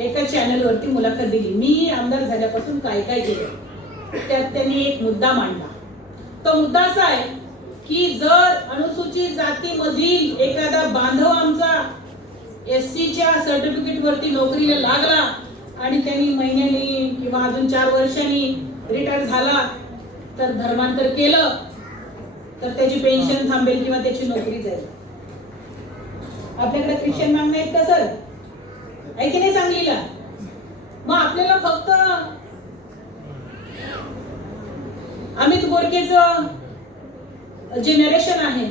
एका चॅनलवरती मुलाखत दिली. मी आमदार झाल्यापासून काय काय केलं त्यात त्यांनी एक मुद्दा मांडला. तो मुद्दा असा आहे की जर अनुसूचित जातीमधील एखादा बांधव आमचा एससीच्या सर्टिफिकेट वरती नोकरीला लागला आणि त्यांनी महिन्यानी किंवा अजून 4 वर्षांनी रिटायर झाला तर धर्मांतर केलं तर त्याची पेन्शन थांबेल किंवा त्याची नोकरी जाईल. आपल्याकडे ख्रिश्चन मागणं आहेत का सर? आहे की नाही सांगलीला? मग आपल्याला फक्त अमित गोरकेचं जे नरेशन आहे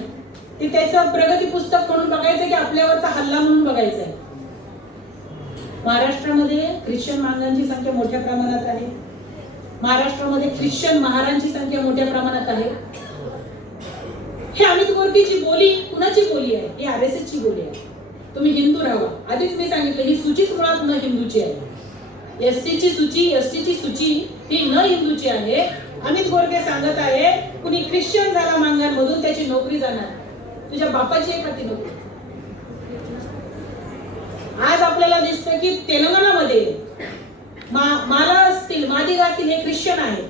ते त्याचं प्रगती पुस्तक म्हणून बघायचं की आपल्यावरचा हल्ला म्हणून बघायचं आहे. महाराष्ट्रामध्ये ख्रिश्चन मागांची संख्या मोठ्या प्रमाणात आहे. महाराष्ट्रामध्ये ख्रिश्चन महारांची संख्या मोठ्या प्रमाणात आहे. हे अमित गोरकेची बोली कुणाची बोली आहे? ही आरएसएस ची बोली आहे. तुम्ही हिंदू राहा. आधीच मी सांगितलं ही सूचीच मुळात न हिंदूची आहे. एससी ची सूची, एसटी ची सूची ही न हिंदूची आहे. अमित गोरके सांगत आहे कुणी ख्रिश्चन झाला मांगांमधून त्याची नोकरी जाणार. तुझ्या बापाची आहे का ती नोकरी? आज आपल्याला दिसतं की तेलंगणामध्ये माला असतील, मादिगा असतील, हे ख्रिश्चन आहेत.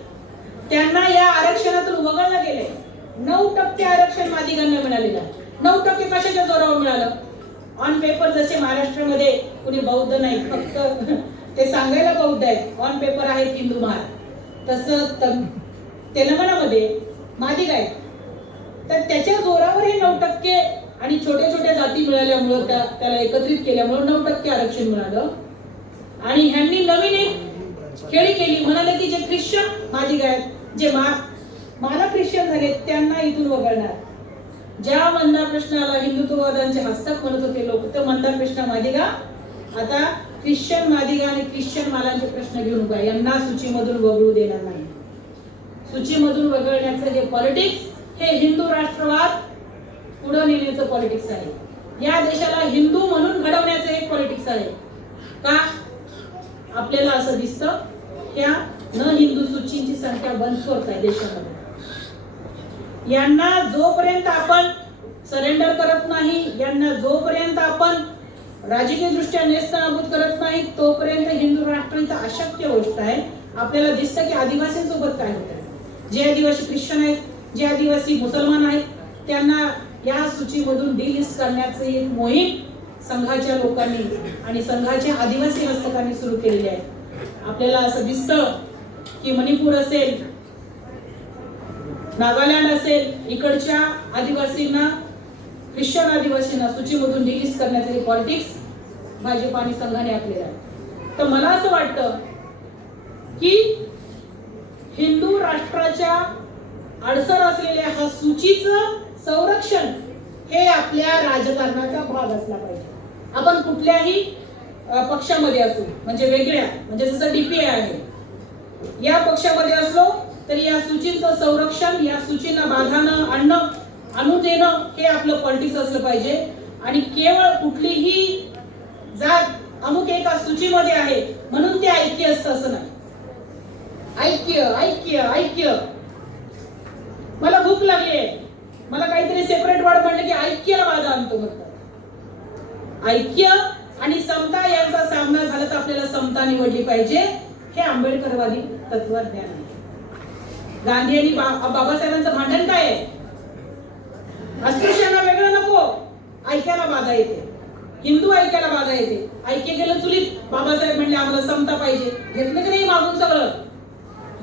त्यांना या आरक्षणातून वगळलं गेलंय. 9% आरक्षण मादिगांना मिळालेलं आहे. 9% कशाच्या जोरावर मिळालं? ऑन पेपर जसे महाराष्ट्रामध्ये कुणी बौद्ध नाही, फक्त ते सांगायला बौद्ध आहेत, ऑन पेपर आहेत हिंदू महार, तसं तेलंगणामध्ये मादिगा आहेत. तर त्याच्या जोरावर हे 9% आणि छोट्या छोट्या जाती मिळाल्यामुळं त्याला एकत्रित केल्यामुळं 9% आरक्षण मिळालं. आणि ह्यांनी नवीन एक खेळी केली. म्हणाले की जे ख्रिश्चन मादिगा आहेत, जे माला ख्रिश्चन झाले त्यांना इथून वगळणार. ज्या मंदार कृष्णाला हिंदुत्ववादांचे हस्तक म्हणत होते लोक, तर मंदार कृष्ण मादिगा आता ख्रिश्चन मादिगा आणि ख्रिश्चन मालांचे प्रश्न घेऊन उभा. यांना सूचीमधून वगळू देणार नाही. सूचीमधून वगळण्याचं हे पॉलिटिक्स, हे हिंदू राष्ट्रवाद पुढे नेण्याचं पॉलिटिक्स आहे. या देशाला हिंदू म्हणून घडवण्याचं एक पॉलिटिक्स आहे. का? आपल्याला असं दिसतं त्या न हिंदू सूचींची संख्या बनत आहे देशामध्ये. यांना जोपर्यंत आपण सरेंडर करत नाही, यांना जोपर्यंत आपण राजकीय दृष्ट्या नेस्तनाबूत करत नाही, तोपर्यंत हिंदू राष्ट्र इथं अशक्य गोष्ट आहे. आपल्याला दिसतं की आदिवासींसोबत काय होत आहे. जे आदिवासी ख्रिश्चन आहेत, जे आदिवासी मुसलमान आहेत, त्यांना या सूचीमधून डिलिस्ट करण्याची एक मोहीम संघाच्या लोकांनी आणि संघाच्या आदिवासी हस्तकांनी सुरू केलेली आहे. आपल्याला असं दिसतं की मणिपूर असेल, नागालँड असेल, इकडच्या आदिवासींना, ख्रिश्चन आदिवासींना सूचीमधून डिलिस्ट करण्याचं हे पॉलिटिक्स भाजप आणि संघाने आखलेलं आहे. तर मला असं वाटतं की हिंदू राष्ट्राच्या अडसर असलेल्या हा सूचीचं संरक्षण हे आपल्या राजकारणाचा भाग असला पाहिजे. आपण कुठल्याही पक्षामध्ये असू, म्हणजे वेगळ्या, म्हणजे जसं डीपीआय आहे, या पक्षामध्ये असलो तरी या सूचीचं संरक्षण, या सूचींना बाधा आणू देणं हे आपलं पॉलिटिक्स असलं पाहिजे. आणि केवळ कुठलीही जात अमुक एका सूचीमध्ये आहे म्हणून ते ऐक्य असतं असं नाही. ऐक्य ऐक्य ऐक्य. मला भूक लागली, मला काहीतरी सेपरेट वाढ म्हणलं की ऐक्याला बाधा आणतो म्हणतात. ऐक्य आणि समता यांचा सामना झाला तर आपल्याला समता निवडली पाहिजे. हे आंबेडकरवादी तत्वज्ञान आहे. गांधी आणि बाबासाहेबांचं भांडण काय आहे? अस्पृश्यांना वेगळं नको, ऐक्याला बाधा येते. हिंदू ऐक्याला बाधा येते. ऐक्य गेलं चुलीत. बाबासाहेब म्हणले आम्हाला समता पाहिजे. घेतलं की नाही मागून सगळं?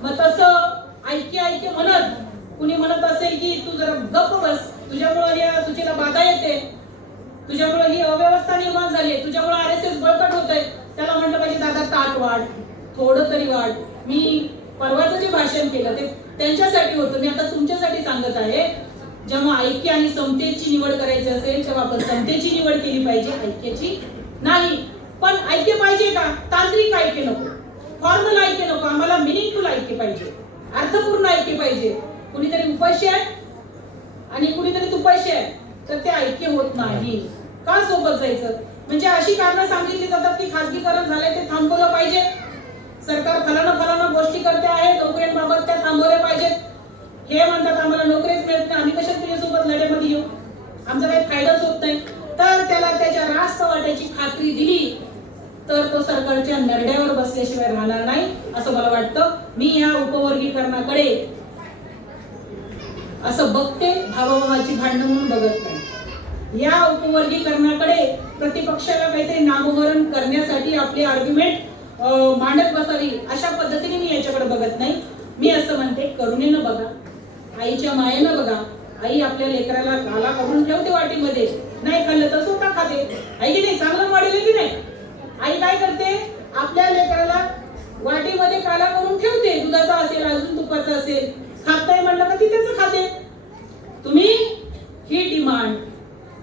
मग तसं ऐक्य ऐक्य म्हणत कुणी म्हणत असेल की तू जरा गप्प बस, तुझ्यामुळे या सूचीला बाधा येते, तुझ्यामुळे ही अव्यवस्था निर्माण झाली, तुझ्यामुळे आरएसएस बळकट होतंय, त्याला म्हटलं पाहिजे दादा ताट वाढ, थोडं तरी वाढ. मी परवाचं जे भाषण केलं ते त्यांच्यासाठी होतं. मी आता तुमच्यासाठी सांगत आहे. जेव्हा ऐक्य आणि समतेची निवड करायची असेल तेव्हा आपण समतेची निवड केली पाहिजे, ऐक्याची नाही. पण ऐक्य पाहिजे का? तांत्रिक ऐक्य नको, फॉर्मल ऐक्य नको. आम्हाला मिनिंगफुल ऐक्य पाहिजे, अर्थपूर्ण ऐक्य पाहिजे. कुणीतरी उपाशी आहे आणि कुणीतरी तुपाशी आहे तर ते ऐक्य होत नाही. का सोबत जायचं? म्हणजे अशी कारणं सांगितली जातात की खासगीकरण झालंय ते थांबवलं पाहिजे, सरकार फलाना गोष्टी करते आहे, नोकऱ्यांबाबत त्या थांबवल्या पाहिजेत. हे म्हणतात आम्हाला नोकरीच मिळत नाही, आम्ही कशात तुझ्यासोबत लढ्यामध्ये येऊ, आमचा काही फायदाच होत नाही. तर त्याला त्याच्या रास्त वाट्याची खात्री दिली तर तो सरकारच्या त्यांच्या नरड्यावर बसल्याशिवाय राहणार नाही असं मला वाटतं. मी या उपवर्गीकरणाकडे असं बघते, भावाभावाची भांडणं म्हणून बघत नाही. या उपवर्गीकरणाकडे प्रतिपक्षाला काहीतरी नामोहरण करण्यासाठी आपले आर्ग्युमेंट मांडत बसावी अशा पद्धतीने मी याच्याकडे बघत नाही. मी असं म्हणते, करुणेनं बघा, आईच्या मायेनं बघा. आई आपल्या लेकराला काला करून ठेवते वाटीमध्ये, नाही खाल्लं तर स्वतः खाते, आई की नाही? चांगलं वाढेल की नाही? आई काय करते, आपल्या लेकराला वाटीमध्ये काला करून ठेवते, दुधाचा असेल अजून तुपाचा असेल, खात नाही म्हणलं का ती त्याचं खाते. तुम्ही ही डिमांड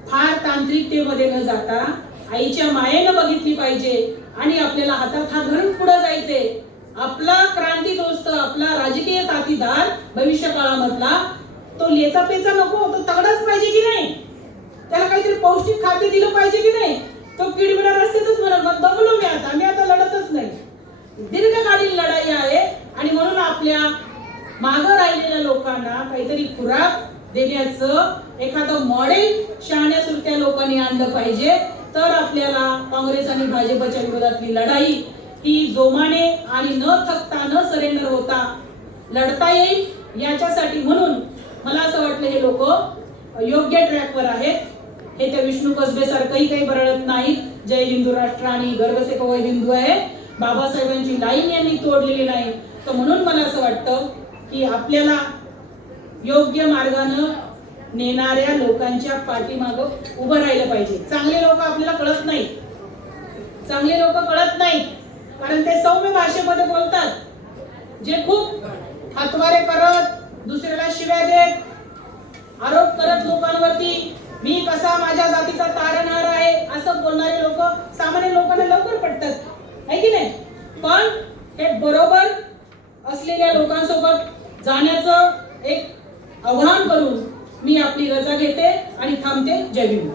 फार तांत्रिकतेमध्ये न जाता आईच्या मायेनं बघितली पाहिजे आणि आपल्याला हातात हात धरून पुढे जायचे. आपला क्रांती दोस्त, आपला राजकीय साथीदार भविष्य काळामधला तो लेचा पेचा नको, तो तगडाच पाहिजे की नाही? त्याला काहीतरी पौष्टिक खाद्य दिलं पाहिजे की नाही? तो किडबिडा रस्त्यातच म्हणत दमलो मी आता लढतच नाही. दीर्घकालीन लढाई आहे आणि म्हणून आपल्या मागं राहिलेल्या लोकांना काहीतरी खुराक देण्याचं एखादं मॉडेल शहाण्या सुरत्या लोकांनी आणलं पाहिजे. तर आपल्याला काँग्रेस आणि भाजपच्या विरोधातली लढाई ही जोमाने आणि न थकता न सरेंडर होता लढता येईल. याच्यासाठी म्हणून मला असं वाटलं हे लोक योग्य ट्रॅकवर आहेत. हे त्या विष्णू कसबे सारखंही काही बरळत नाहीत. जय हिंदू राष्ट्र आणि गर्वसे कवय हिंदू आहे, बाबासाहेबांची लाईन यांनी तोडलेली नाही. तर म्हणून मला असं वाटतं की आपल्याला योग्य मार्गानं नेणाऱ्या लोकांच्या पाठीमागं उभं राहिलं पाहिजे. चांगले लोक आपल्याला कळत नाहीत, चांगले लोक कळत नाहीत कारण ते सौम्य भाषेमध्ये बोलतात. जे खूप हातवारे करत, दुसऱ्याला शिव्या देत, आरोप करत लोकांवरती, मी कसा माझ्या जातीचा तारणहार आहे असं बोलणारे लोक सामान्य लोकांना लवकर पटतात, आहे की नाही? पण हे बरोबर असलेल्या लोकांसोबत जाण्याचं एक आव्हान करून मी आपली रजा घेते आणि थांबते. जय भीम.